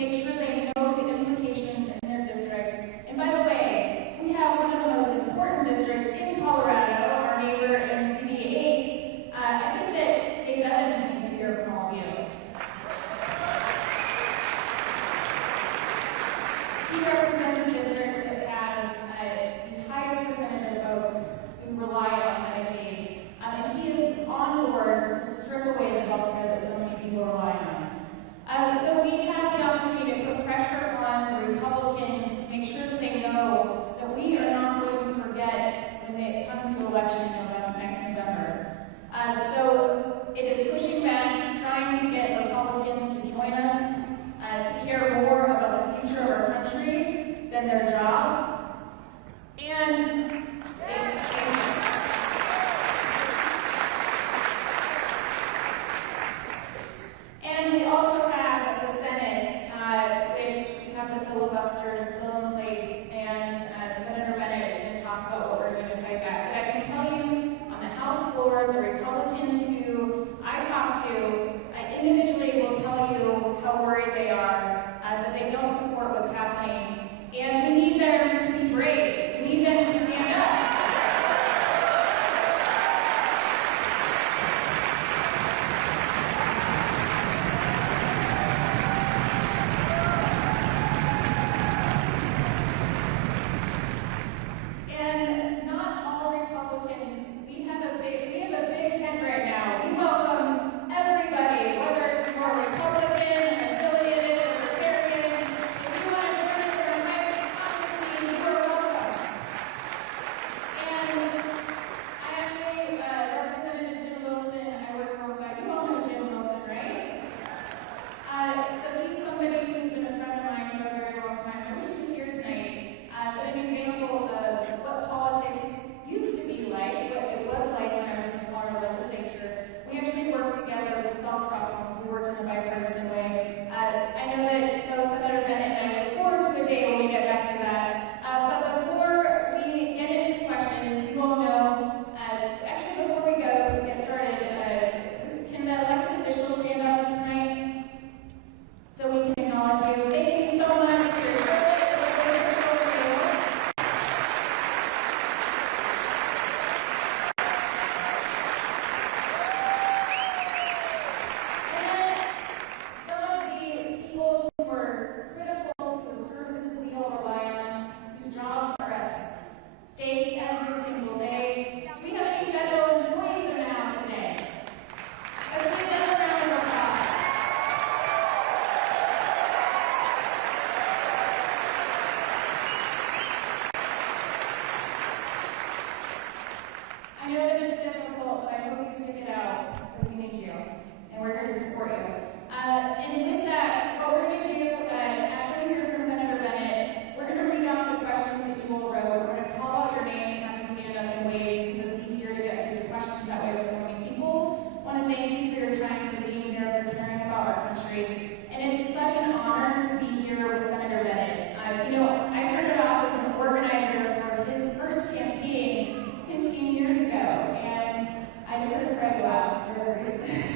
make sure they know the implications in their district. And by the way, we have one of the most important districts in Colorado, our neighbor in CD8. I think that Dave Evans needs to hear from all of you. He represents a district that has the highest percentage of folks who rely on Medicaid. And he is on board to strip away the health care that so many people rely on. So we have the opportunity to put pressure on the Republicans to make sure that they know that we are not going to forget when it comes to election next November. So it is pushing back to trying to get Republicans to join us, to care more about the future of our country than their job. And we also have the Senate, which we have the filibuster still in place, and Senator Bennett is going to talk about what we're doing to fight back. But I can tell you, on the House floor, the Republicans who I talk to individually will tell you how worried they are, that they don't support what's happening, and we need them to be brave. We need them to stand up. And not all Republicans. We have a big tent right now. We welcome everybody, whether you're Republican, affiliated, Libertarian. If you want to join us in our private democracy, you are welcome. And I actually Representative Jim Wilson. I worked alongside. You all know Jim Wilson, right? So he's somebody who's been a friend of mine for a very long time. I wish he was here tonight. But an example of what politics used to be like, what it was like when I was in the Colorado legislature. We actually worked together to solve problems. We worked in a bipartisan way. I know that both Senator Bennett and I look forward to a day when we get back to that. But before we get into questions, you all know, actually before we get started, can the elected officials stand up tonight so we can acknowledge you? Thank you so much for your service. I know that it's difficult, but I hope you stick it out because we need you, and we're here to support you. And with that, what we're going to do, after we hear from Senator Bennett, we're going to read out the questions that you all wrote. We're going to call out your name and have you stand up and wave because it's easier to get through the questions that way with so many people. I want to thank you for your time, for being here, for caring about our country. And it's such an honor to be here with Senator Bennett. I started off as an organizer for his first campaign 15 years ago, and I just heard a cry go out.